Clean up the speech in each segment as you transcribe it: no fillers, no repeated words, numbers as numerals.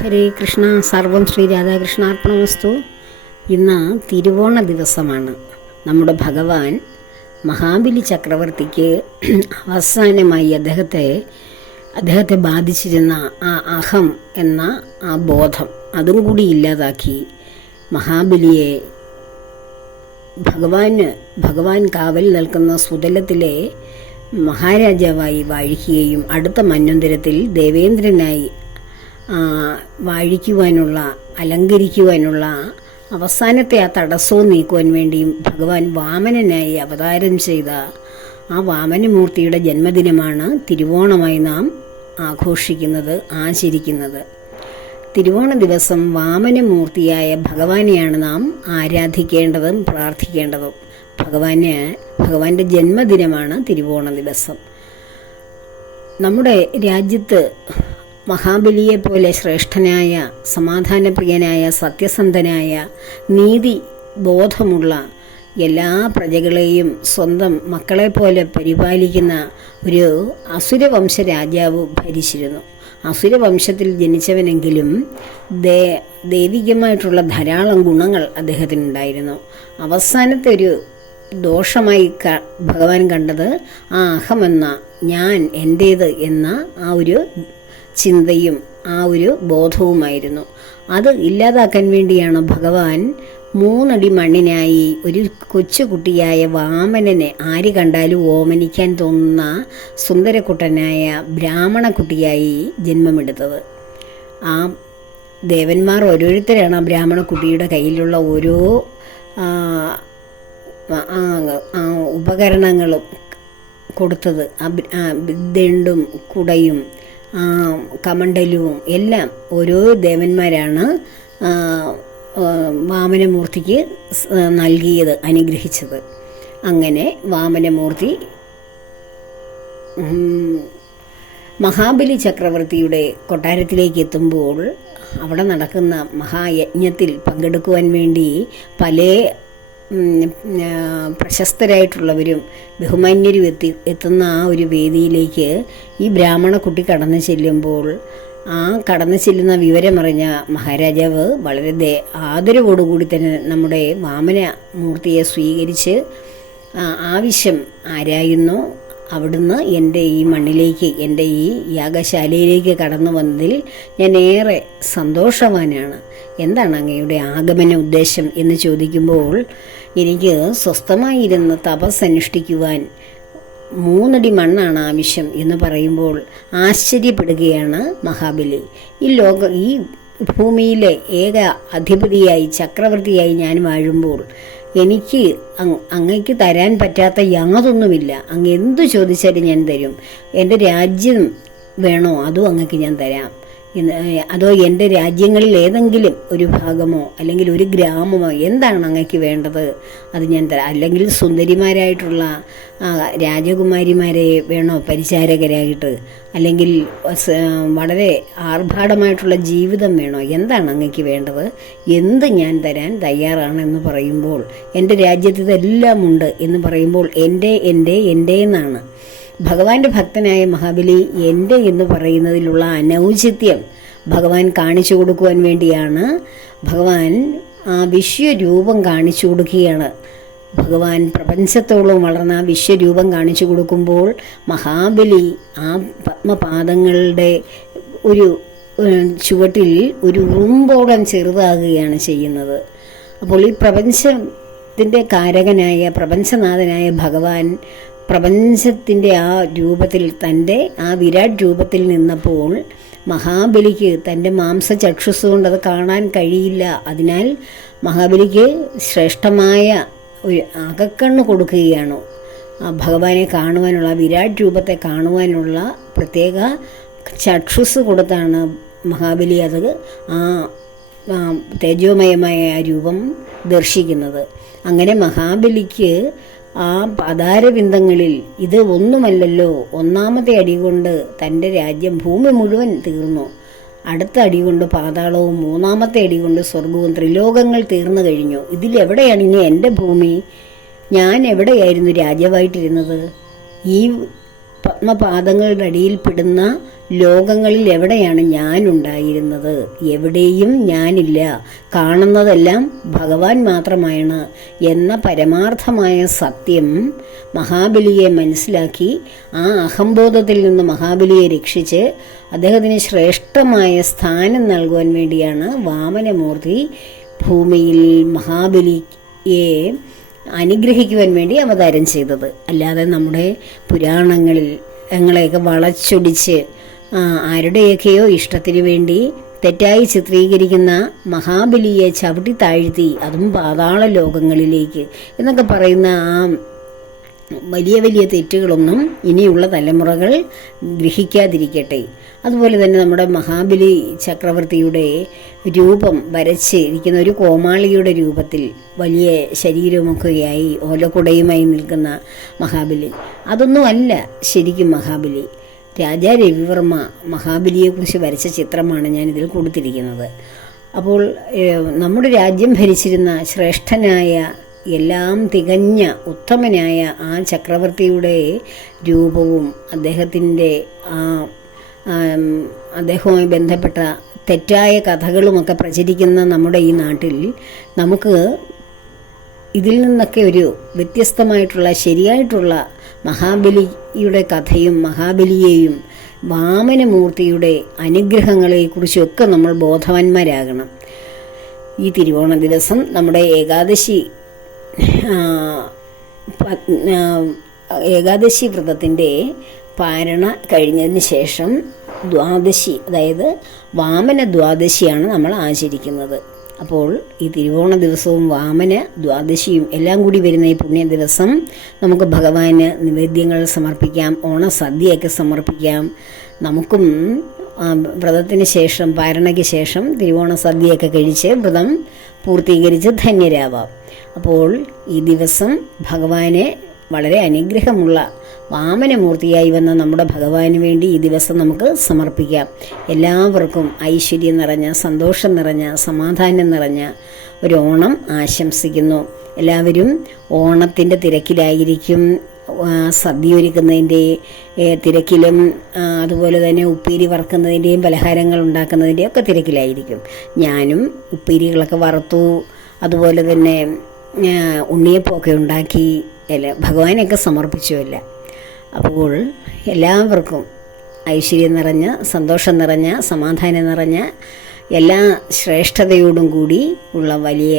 ഹരേ കൃഷ്ണ. സർവം ശ്രീ രാധാകൃഷ്ണാർപ്പണമസ്തു. ഇന്ന് തിരുവോണ ദിവസമാണ്. നമ്മുടെ ഭഗവാൻ മഹാബലി ചക്രവർത്തിക്ക് അവസാനമായി അദ്ദേഹത്തെ ബാധിച്ചിരുന്ന ആ അഹം എന്ന ആ ബോധം അതും കൂടി ഇല്ലാതാക്കി മഹാബലിയെ ഭഗവാൻ കാവൽ നിൽക്കുന്ന സുതലത്തിലെ മഹാരാജാവായി വാഴിക്കുകയും അടുത്ത മന്വന്തരത്തിൽ ദേവേന്ദ്രനായി അലങ്കരിക്കുവാനുള്ള അവസാനത്തെ ആ തടസ്സവും നീക്കുവാൻ വേണ്ടിയും ഭഗവാൻ വാമനനായി അവതാരം ചെയ്ത ആ വാമനമൂർത്തിയുടെ ജന്മദിനമാണ് തിരുവോണമായി നാം ആചരിക്കുന്നത്. തിരുവോണ ദിവസം വാമനമൂർത്തിയായ ഭഗവാനെയാണ് നാം ആരാധിക്കേണ്ടതും പ്രാർത്ഥിക്കേണ്ടതും. ഭഗവാന്റെ ജന്മദിനമാണ് തിരുവോണ ദിവസം. നമ്മുടെ രാജ്യത്ത് മഹാബലിയെ പോലെ ശ്രേഷ്ഠനായ, സമാധാനപ്രിയനായ, സത്യസന്ധനായ, നീതി ബോധമുള്ള, എല്ലാ പ്രജകളെയും സ്വന്തം മക്കളെ പോലെ പരിപാലിക്കുന്ന ഒരു അസുരവംശ രാജാവ് ഭരിച്ചിരുന്നു. അസുരവംശത്തിൽ ജനിച്ചവനെങ്കിലും ദൈവികമായിട്ടുള്ള ധാരാളം ഗുണങ്ങൾ അദ്ദേഹത്തിനുണ്ടായിരുന്നു. അവസാനത്തെ ഒരു ദോഷമായി ഭഗവാൻ കണ്ടത് ആ അഹമെന്ന, ഞാൻ, എൻ്റേത് എന്ന ആ ഒരു ചിന്തയും ആ ഒരു ബോധവുമായിരുന്നു. അത് ഇല്ലാതാക്കാൻ വേണ്ടിയാണ് ഭഗവാൻ 3 അടി മണ്ണിനായി ഒരു കൊച്ചുകുട്ടിയായ വാമനനെ ആര് കണ്ടാലും ഓമനിക്കാൻ തോന്നുന്ന സുന്ദരക്കുട്ടനായ ബ്രാഹ്മണക്കുട്ടിയായി ജന്മമെടുത്തത്. ആ ദേവന്മാർ ഓരോരുത്തരാണ് ആ ബ്രാഹ്മണക്കുട്ടിയുടെ കയ്യിലുള്ള ഓരോ ഉപകരണങ്ങളും കൊടുത്തത്. ദണ്ടും കുടയും കമണ്ഡലവും എല്ലാം ഓരോ ദേവന്മാരാണ് വാമനമൂർത്തിക്ക് നൽകിയത്, അനുഗ്രഹിച്ചത്. അങ്ങനെ വാമനമൂർത്തി മഹാബലി ചക്രവർത്തിയുടെ കൊട്ടാരത്തിലേക്ക് എത്തുമ്പോൾ അവിടെ നടക്കുന്ന മഹായജ്ഞത്തിൽ പങ്കെടുക്കുവാൻ വേണ്ടി പല പ്രശസ്തരായിട്ടുള്ളവരും ബഹുമാന്യരും എത്തുന്ന ആ ഒരു വേദിയിലേക്ക് ഈ ബ്രാഹ്മണക്കുട്ടി കടന്നു ചെല്ലുമ്പോൾ കടന്നു ചെല്ലുന്ന വിവരമറിഞ്ഞ മഹാരാജാവ് വളരെ ആദരവോടുകൂടി തന്നെ നമ്മുടെ വാമനമൂർത്തിയെ സ്വീകരിച്ച് ആവശ്യം ആരായുന്നു. അവിടുന്ന് എൻ്റെ ഈ മണ്ണിലേക്ക്, എൻ്റെ ഈ യാഗശാലയിലേക്ക് കടന്നു വന്നതിൽ ഞാൻ ഏറെ സന്തോഷവാനാണ്. എന്താണ് അങ്ങയുടെ ആഗമന ഉദ്ദേശം എന്ന് ചോദിക്കുമ്പോൾ, എനിക്ക് സ്വസ്ഥമായിരുന്ന് തപസ്സനുഷ്ഠിക്കുവാൻ 3 അടി മണ്ണാണ് ആവശ്യം എന്ന് പറയുമ്പോൾ ആശ്ചര്യപ്പെടുകയാണ് മഹാബലി. ഈ ഭൂമിയിലെ ഏക അധിപതിയായി, ചക്രവർത്തിയായി ഞാൻ വാഴുമ്പോൾ എനിക്ക് അങ്ങയ്ക്ക് തരാൻ പറ്റാത്ത യാതൊന്നുമില്ല. അങ്ങ് എന്തു ചോദിച്ചാലും ഞാൻ തരും. എൻ്റെ രാജ്യം വേണോ അതും അങ്ങക്ക് ഞാൻ തരാം. അതോ എൻ്റെ രാജ്യങ്ങളിൽ ഏതെങ്കിലും ഒരു ഭാഗമോ അല്ലെങ്കിൽ ഒരു ഗ്രാമമോ എന്താണ് അങ്ങക്ക് വേണ്ടത് അത് ഞാൻ തരാം. അല്ലെങ്കിൽ സുന്ദരിമാരായിട്ടുള്ള രാജകുമാരിമാരെ വേണോ പരിചാരകരായിട്ട്, അല്ലെങ്കിൽ വളരെ ആർഭാടമായിട്ടുള്ള ജീവിതം വേണോ, എന്താണ് അങ്ങക്ക് വേണ്ടത്, എന്ത് ഞാൻ തരാൻ തയ്യാറാണെന്ന് പറയുമ്പോൾ, എൻ്റെ രാജ്യത്ത് ഇതെല്ലാം ഉണ്ട് എന്ന് പറയുമ്പോൾ എൻ്റെ എന്നാണ്. ഭഗവാന്റെ ഭക്തനായ മഹാബലി എൻ്റെ എന്ന് പറയുന്നതിലുള്ള അനൗചിത്യം ഭഗവാൻ കാണിച്ചു കൊടുക്കുവാൻ വേണ്ടിയാണ് ഭഗവാൻ ആ വിശ്വരൂപം കാണിച്ചു കൊടുക്കുകയാണ്. ഭഗവാൻ പ്രപഞ്ചത്തോളം വളർന്ന ആ വിശ്വരൂപം കാണിച്ചു കൊടുക്കുമ്പോൾ മഹാബലി ആ പത്മപാദങ്ങളുടെ ഒരു ചുവട്ടിൽ ഒരു ഉറുമ്പോളം ചെറുതാകുകയാണ് ചെയ്യുന്നത്. അപ്പോൾ ഈ പ്രപഞ്ചത്തിൻ്റെ കാരകനായ, പ്രപഞ്ചനാഥനായ ഭഗവാൻ പ്രപഞ്ചത്തിൻ്റെ ആ രൂപത്തിൽ, തൻ്റെ ആ വിരാട് രൂപത്തിൽ നിന്നപ്പോൾ മഹാബലിക്ക് തൻ്റെ മാംസചക്ഷുസ് കൊണ്ട് അത് കാണാൻ കഴിയില്ല. അതിനാൽ മഹാബലിക്ക് ശ്രേഷ്ഠമായ ഒരു അകക്കണ്ണ് കൊടുക്കുകയാണ്. ഭഗവാനെ കാണുവാനുള്ള, വിരാട് രൂപത്തെ കാണുവാനുള്ള പ്രത്യേക ചക്ഷുസ് കൊടുത്താണ് മഹാബലി ആ തേജോമയമായ ആ രൂപം ദർശിക്കുന്നത്. അങ്ങനെ മഹാബലിക്ക് ആ പാതാരബിന്ദങ്ങളിൽ ഇത് ഒന്നുമല്ലല്ലോ, ഒന്നാമത്തെ അടി കൊണ്ട് തൻ്റെ രാജ്യം, ഭൂമി മുഴുവൻ തീർന്നു. അടുത്ത അടി കൊണ്ട് പാതാളവും, 3ാമത്തെ അടി കൊണ്ട് സ്വർഗവും, ത്രിലോകങ്ങൾ തീർന്നു കഴിഞ്ഞു. ഇതിലെവിടെയാണ് ഇനി എൻ്റെ ഭൂമി? ഞാൻ എവിടെയായിരുന്നു രാജാവായിട്ടിരുന്നത്? ഈ പത്മപാദങ്ങളുടെ അടിയിൽപ്പെടുന്ന ലോകങ്ങളിൽ എവിടെയാണ് ഞാനുണ്ടായിരുന്നത്? എവിടെയും ഞാനില്ല, കാണുന്നതെല്ലാം ഭഗവാൻ മാത്രമാണ് എന്ന പരമാർത്ഥമായ സത്യം മഹാബലിയെ മനസ്സിലാക്കി ആ അഹംബോധത്തിൽ നിന്ന് മഹാബലിയെ രക്ഷിച്ച് അദ്ദേഹത്തിന് ശ്രേഷ്ഠമായ സ്ഥാനം നൽകുവാൻ വേണ്ടിയാണ് വാമനമൂർത്തി ഭൂമിയിൽ മഹാബലിയെ അനുഗ്രഹിക്കുവാൻ വേണ്ടി അവതാരം ചെയ്തത്. അല്ലാതെ നമ്മുടെ പുരാണങ്ങളിൽ ഞങ്ങളെയൊക്കെ വളച്ചൊടിച്ച് ആരുടെയൊക്കെയോ ഇഷ്ടത്തിന് വേണ്ടി തെറ്റായി ചിത്രീകരിക്കുന്ന മഹാബലിയെ ചവിട്ടി താഴ്ത്തി, അതും പാതാള ലോകങ്ങളിലേക്ക് എന്നൊക്കെ പറയുന്ന ആ വലിയ വലിയ തെറ്റുകളൊന്നും ഇനിയുള്ള തലമുറകൾ ഗ്രഹിക്കാതിരിക്കട്ടെ. അതുപോലെ തന്നെ നമ്മുടെ മഹാബലി ചക്രവർത്തിയുടെ രൂപം വരച്ചിരിക്കുന്ന ഒരു കോമാളിയുടെ രൂപത്തിൽ വലിയ ശരീരമൊക്കെയായി ഓലക്കുടയുമായി നിൽക്കുന്ന മഹാബലി, അതൊന്നും അല്ല ശരിക്കും മഹാബലി. രാജാ രവിവർമ്മ മഹാബലിയെക്കുറിച്ച് വരച്ച ചിത്രമാണ് ഞാനിതിൽ കൊടുത്തിരിക്കുന്നത്. അപ്പോൾ നമ്മുടെ രാജ്യം ഭരിച്ചിരുന്ന ശ്രേഷ്ഠനായ, എല്ലാം തികഞ്ഞ ഉത്തമനായ ആ ചക്രവർത്തിയുടെ രൂപവും അദ്ദേഹവുമായി ബന്ധപ്പെട്ട തെറ്റായ കഥകളുമൊക്കെ പ്രചരിക്കുന്ന നമ്മുടെ ഈ നാട്ടിൽ നമുക്ക് ഇതിൽ നിന്നൊക്കെ ഒരു വ്യത്യസ്തമായിട്ടുള്ള ശരിയായിട്ടുള്ള മഹാബലിയുടെ കഥയും മഹാബലിയെയും വാമനമൂർത്തിയുടെ അനുഗ്രഹങ്ങളെക്കുറിച്ചൊക്കെ നമ്മൾ ബോധവാന്മാരാകണം. ഈ തിരുവോണ ദിവസം നമ്മുടെ ഏകാദശി വ്രതത്തിൻ്റെ പാരണ കഴിഞ്ഞതിന് ശേഷം ദ്വാദശി, അതായത് വാമന ദ്വാദശിയാണ് നമ്മൾ ആചരിക്കുന്നത്. അപ്പോൾ ഈ തിരുവോണ ദിവസവും വാമന ദ്വാദശിയും എല്ലാം കൂടി വരുന്ന ഈ പുണ്യ ദിവസം നമുക്ക് ഭഗവാന് നിവേദ്യങ്ങൾ സമർപ്പിക്കാം, ഓണസദ്യയൊക്കെ സമർപ്പിക്കാം. നമുക്കും വ്രതത്തിന് ശേഷം, പാരണയ്ക്ക് ശേഷം തിരുവോണ സദ്യയൊക്കെ കഴിച്ച് വ്രതം പൂർത്തീകരിച്ച് ധന്യരാവാം. അപ്പോൾ ഈ ദിവസം ഭഗവാനെ വളരെ അനുഗ്രഹമുള്ള വാമനമൂർത്തിയായി വന്ന നമ്മുടെ ഭഗവാന് വേണ്ടി ഈ ദിവസം നമുക്ക് സമർപ്പിക്കാം. എല്ലാവർക്കും ഐശ്വര്യം നിറഞ്ഞ, സന്തോഷം നിറഞ്ഞ, സമാധാനം നിറഞ്ഞ ഒരു ഓണം ആശംസിക്കുന്നു. എല്ലാവരും ഓണത്തിൻ്റെ തിരക്കിലായിരിക്കും, സദ്യ ഒരുക്കുന്നതിൻ്റെ തിരക്കിലും അതുപോലെ തന്നെ ഉപ്പേരി വറുക്കുന്നതിൻ്റെയും പലഹാരങ്ങൾ ഉണ്ടാക്കുന്നതിൻ്റെയും ഒക്കെ തിരക്കിലായിരിക്കും. ഞാനും ഉപ്പേരികളൊക്കെ വറുത്തു, അതുപോലെ തന്നെ ഉണ്ണിയപ്പമൊക്കെ ഉണ്ടാക്കി ഭഗവാനൊക്കെ സമർപ്പിച്ചുമില്ല. അപ്പോൾ എല്ലാവർക്കും ഐശ്വര്യം നിറഞ്ഞ, സന്തോഷം നിറഞ്ഞ, സമാധാനം നിറഞ്ഞ, എല്ലാ ശ്രേഷ്ഠതയോടും കൂടി ഉള്ള വലിയ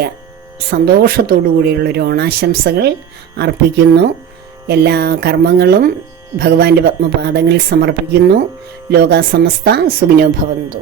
സന്തോഷത്തോടു കൂടിയുള്ളൊരു ഓണാശംസകൾ അർപ്പിക്കുന്നു. എല്ലാ കർമ്മങ്ങളും ഭഗവാന്റെ പത്മപാദങ്ങളിൽ സമർപ്പിക്കുന്നു. ലോകാ സമസ്ത സുഖിനോ ഭവന്തു.